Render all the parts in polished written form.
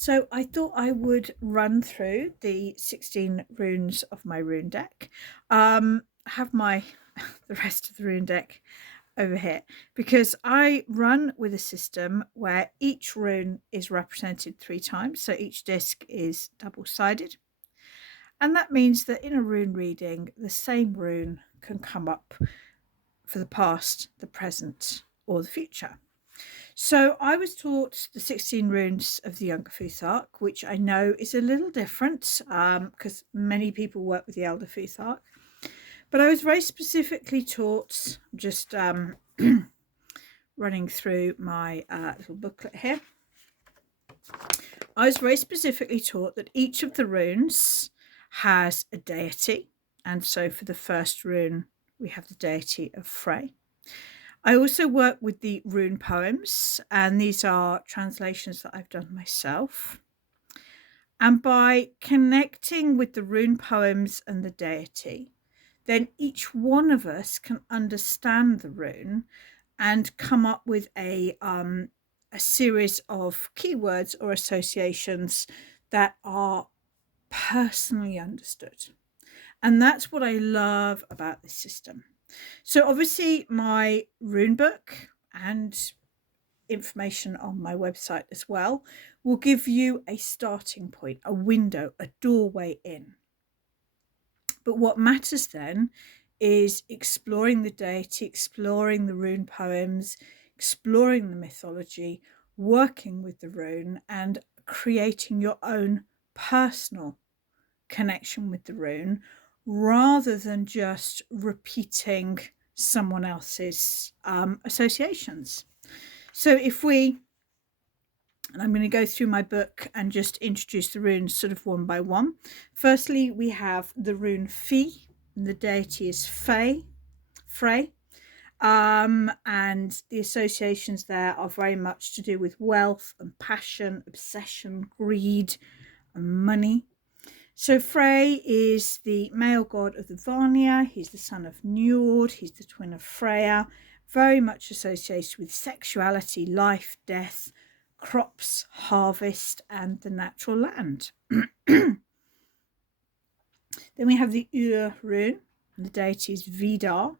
So I thought I would run through the 16 runes of my rune deck. Have my the rest of the rune deck over here because I run with a system where each rune is represented 3 times. So each disc is double-sided. And that means that in a rune reading, the same rune can come up for the past, the present, or the future. So I was taught the 16 runes of the Younger Futhark, which I know is a little different because many people work with the Elder Futhark. But I was very specifically taught, just running through my little booklet here. I was very specifically taught that each of the runes has a deity. And so for the first rune, we have the deity of Frey. I also work with the rune poems, and these are translations that I've done myself. And by connecting with the rune poems and the deity, then each one of us can understand the rune and come up with a series of keywords or associations that are personally understood. And that's what I love about this system. So obviously my rune book and information on my website as well will give you a starting point, a window, a doorway in. But what matters then is exploring the deity, exploring the rune poems, exploring the mythology, working with the rune and creating your own personal connection with the rune rather than just repeating someone else's associations. So and I'm going to go through my book and just introduce the runes sort of one by one. Firstly, we have the rune Fi, and the deity is Frey. And the associations there are very much to do with wealth and passion, obsession, greed, and money. So Frey is the male god of the Vanir. He's the son of Njord. He's the twin of Freya. Very much associated with sexuality, life, death, crops, harvest, and the natural land. Then we have the Ur rune. The deity is Vidar.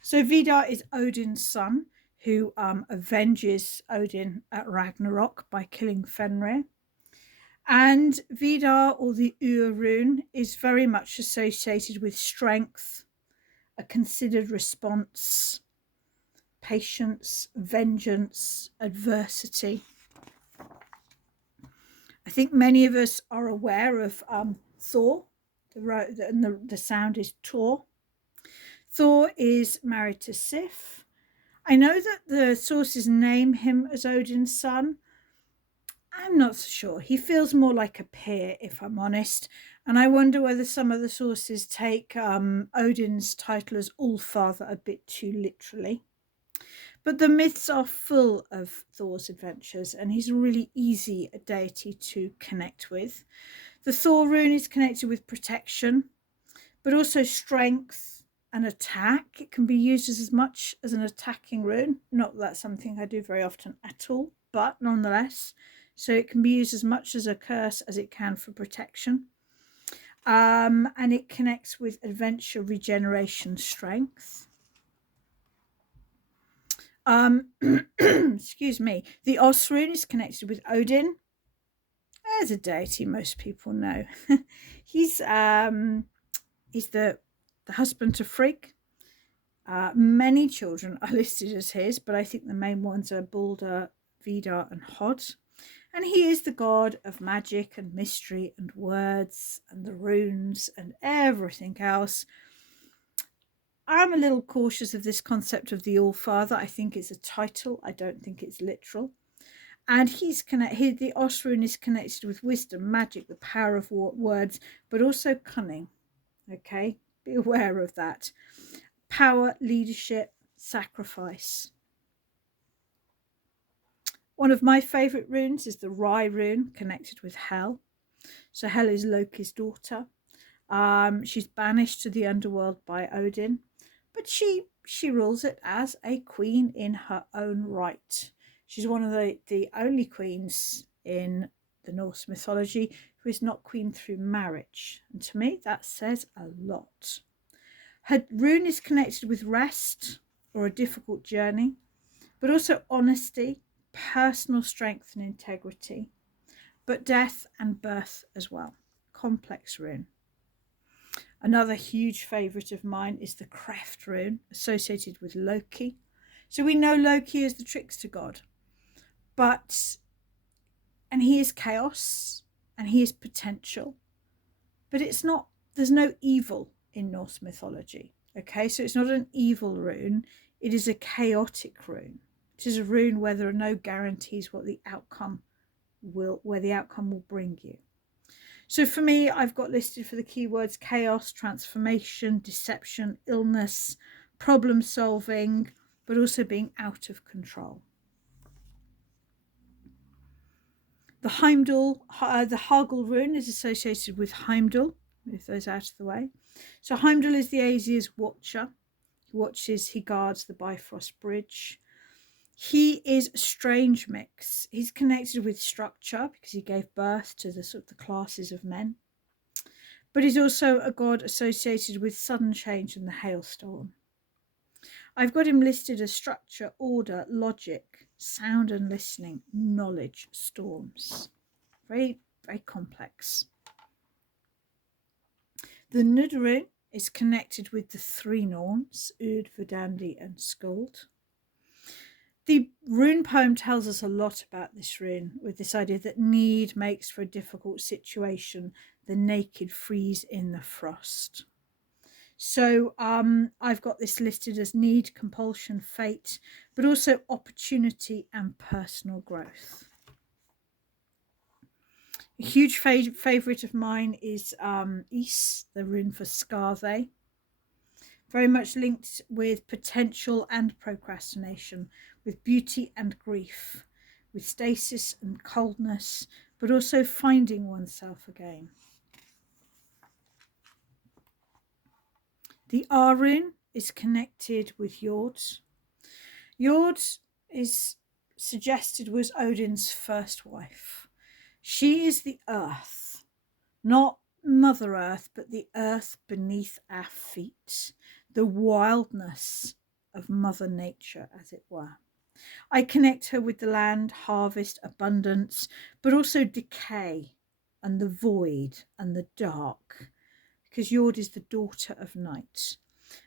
So Vidar is Odin's son, who avenges Odin at Ragnarok by killing Fenrir. And Vidar, or the Ur rune, is very much associated with strength, a considered response, patience, vengeance, adversity. I think many of us are aware of Thor. The sound is Tor. Thor is married to Sif. I know that the sources name him as Odin's son. I'm not so sure. He feels more like a peer, if I'm honest. And I wonder whether some of the sources take Odin's title as Allfather a bit too literally. But the myths are full of Thor's adventures, and he's a really easy deity to connect with. The Thor rune is connected with protection, but also strength and attack. It can be used as much as an attacking rune. Not that that's something I do very often at all, but nonetheless. So it can be used as much as a curse as it can for protection. And it connects with adventure, regeneration, strength. Excuse me. The Os rune is connected with Odin. As a deity most people know. He's the husband to Frigg. Many children are listed as his, but I think the main ones are Balder, Vidar, and Hod. And he is the god of magic and mystery and words and the runes and everything else. I'm a little cautious of this concept of the Allfather. I think it's a title. I don't think it's literal. And the Os rune is connected with wisdom, magic, the power of words, but also cunning. Okay, be aware of that. Power, leadership, sacrifice. One of my favourite runes is the Rai rune, connected with Hel. So Hel is Loki's daughter. She's banished to the underworld by Odin, but she rules it as a queen in her own right. She's one of the only queens in the Norse mythology, who is not queen through marriage. And to me, that says a lot. Her rune is connected with rest or a difficult journey, but also honesty, personal strength and integrity, but death and birth as well. Complex rune. Another huge favourite of mine is the Kreft rune, associated with Loki. So we know Loki is the trickster god, and he is chaos and he is potential, but there's no evil in Norse mythology. Okay, so it's not an evil rune, it is a chaotic rune. It is a rune where there are no guarantees where the outcome will bring you. So for me, I've got listed for the keywords chaos, transformation, deception, illness, problem solving, but also being out of control. The Hagel rune is associated with Heimdall. Move those out of the way. So Heimdall is the Aesir's watcher. He guards the Bifrost Bridge. He is a strange mix. He's connected with structure because he gave birth to the classes of men. But he's also a god associated with sudden change and the hailstorm. I've got him listed as structure, order, logic, sound and listening, knowledge, storms. Very, very complex. The Nud rune is connected with the three Norns, Ud, Verdandi and Skuld. The rune poem tells us a lot about this rune, with this idea that need makes for a difficult situation, the naked freeze in the frost. So I've got this listed as need, compulsion, fate, but also opportunity and personal growth. A huge favourite of mine is Is, the rune for Skarve. Very much linked with potential and procrastination, with beauty and grief, with stasis and coldness, but also finding oneself again. The R rune is connected with Jord. Jord is suggested was Odin's first wife. She is the earth, not Mother Earth, but the earth beneath our feet, the wildness of Mother Nature, as it were. I connect her with the land, harvest, abundance, but also decay and the void and the dark, because Jord is the daughter of night,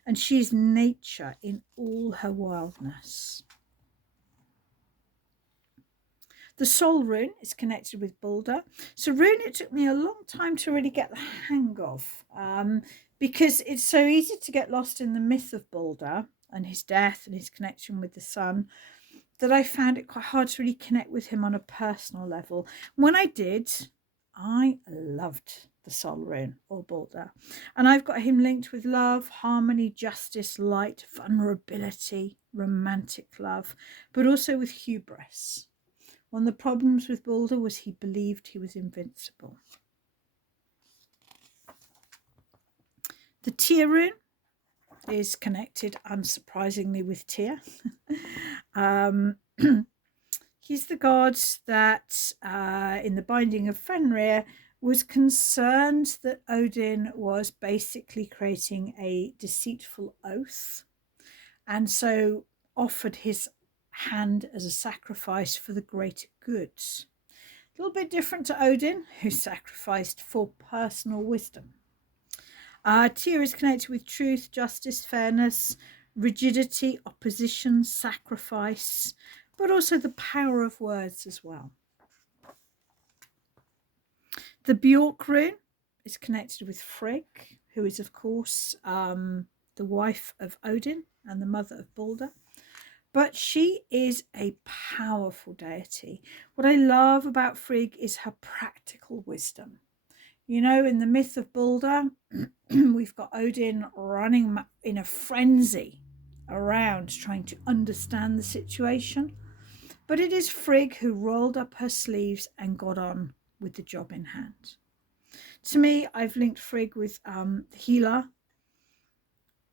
and she is nature in all her wildness. The Sol rune is connected with Balder. So rune it took me a long time to really get the hang of, because it's so easy to get lost in the myth of Balder and his death and his connection with the sun, that I found it quite hard to really connect with him on a personal level. When I did, I loved the Sol rune or Balder. And I've got him linked with love, harmony, justice, light, vulnerability, romantic love, but also with hubris. One of the problems with Balder was he believed he was invincible. The Tyr rune is connected, unsurprisingly, with Tyr. He's the god that, in the Binding of Fenrir, was concerned that Odin was basically creating a deceitful oath, and so offered his hand as a sacrifice for the greater good. A little bit different to Odin, who sacrificed for personal wisdom. Tyr is connected with truth, justice, fairness, rigidity, opposition, sacrifice, but also the power of words as well. The Bjork rune is connected with Frigg, who is, of course, the wife of Odin and the mother of Balder. But she is a powerful deity. What I love about Frigg is her practical wisdom. You know, in the myth of Balder, we've got Odin running in a frenzy around trying to understand the situation. But it is Frigg who rolled up her sleeves and got on with the job in hand. To me, I've linked Frigg with the healer,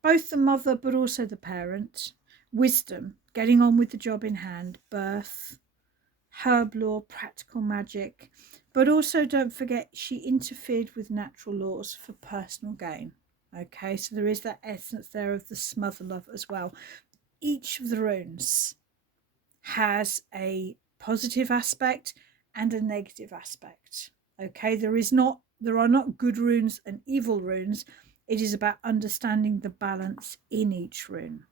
both the mother but also the parent, wisdom, getting on with the job in hand, birth, herb lore, practical magic, But also don't forget, she interfered with natural laws for personal gain. Okay, so there is that essence there of the smother love as well. Each of the runes has a positive aspect and a negative aspect. Okay, there are not good runes and evil runes. It is about understanding the balance in each rune.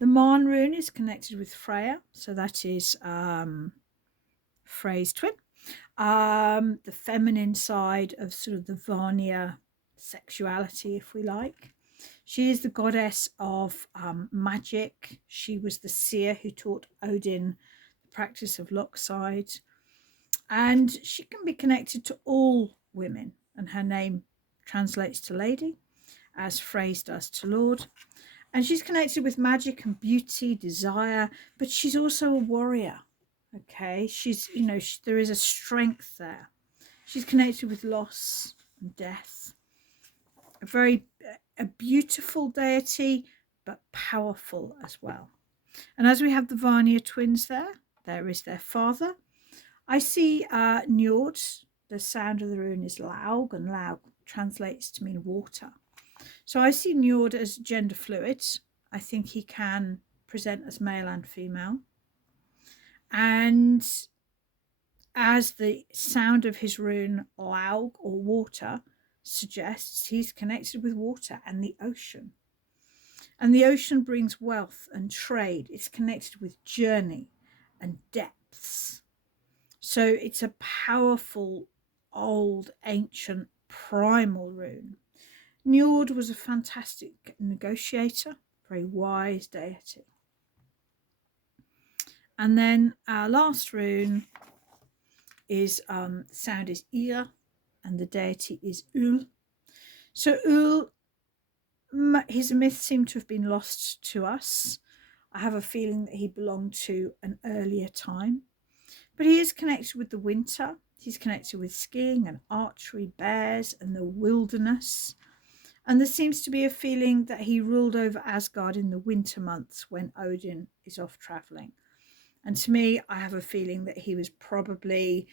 The Marn rune is connected with Freya, so that is Frey's twin. The feminine side of sort of the Vanir sexuality, if we like. She is the goddess of magic. She was the seer who taught Odin the practice of Lochside. And she can be connected to all women, and her name translates to lady, as phrase does to lord. And she's connected with magic and beauty, desire, but she's also a warrior. Okay, she's, there is a strength there. She's connected with loss and death. A beautiful deity, but powerful as well. And as we have the Vanir twins there is their father. I see Njord. The sound of the rune is Laug, and Laug translates to mean water. So I see Njord as gender fluid. I think he can present as male and female. And as the sound of his rune, Laug, or water, suggests, he's connected with water and the ocean. And the ocean brings wealth and trade. It's connected with journey and depths. So it's a powerful, old, ancient, primal rune. Njord was a fantastic negotiator, very wise deity. And then our last rune is sound is Ir, and the deity is Ul. So Ul, his myth seemed to have been lost to us. I have a feeling that he belonged to an earlier time. But he is connected with the winter. He's connected with skiing and archery, bears, and the wilderness. And there seems to be a feeling that he ruled over Asgard in the winter months when Odin is off travelling. And to me, I have a feeling that he was probably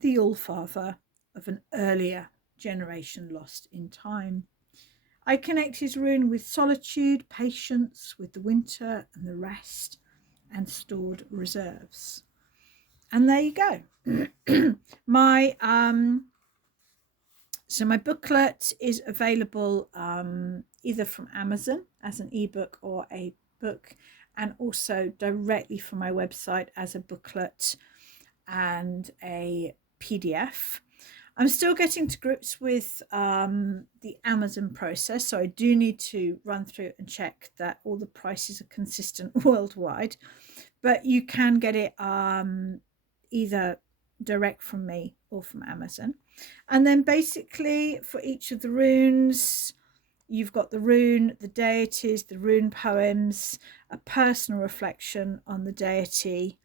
the Allfather of an earlier generation lost in time. I connect his rune with solitude, patience, with the winter and the rest, and stored reserves. And there you go. My booklet is available either from Amazon as an ebook or a book, and also directly from my website as a booklet and a PDF. I'm still getting to grips with the Amazon process, so I do need to run through and check that all the prices are consistent worldwide. But you can get it either direct from me or from Amazon. And then basically for each of the runes, you've got the rune, the deities, the rune poems, a personal reflection on the deity,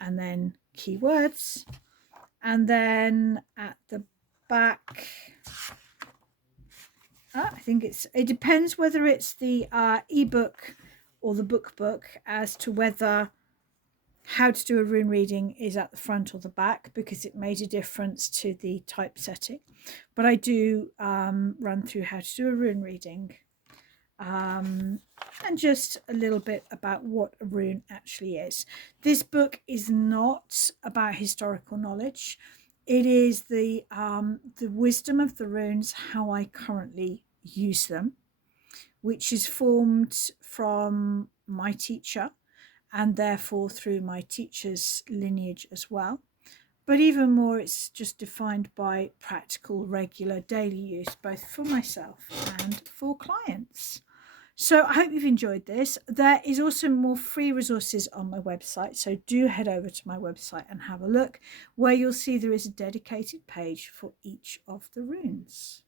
and then keywords. And then at the back, I think it depends whether it's the ebook or the book as to whether how to do a rune reading is at the front or the back, because it made a difference to the typesetting. But I do run through how to do a rune reading, and just a little bit about what a rune actually is. This book is not about historical knowledge. It is the wisdom of the runes, how I currently use them, which is formed from my teacher, and therefore through my teacher's lineage as well. But even more, it's just defined by practical, regular, daily use, both for myself and for clients. So I hope you've enjoyed this. There is also more free resources on my website, so do head over to my website and have a look, where you'll see there is a dedicated page for each of the runes.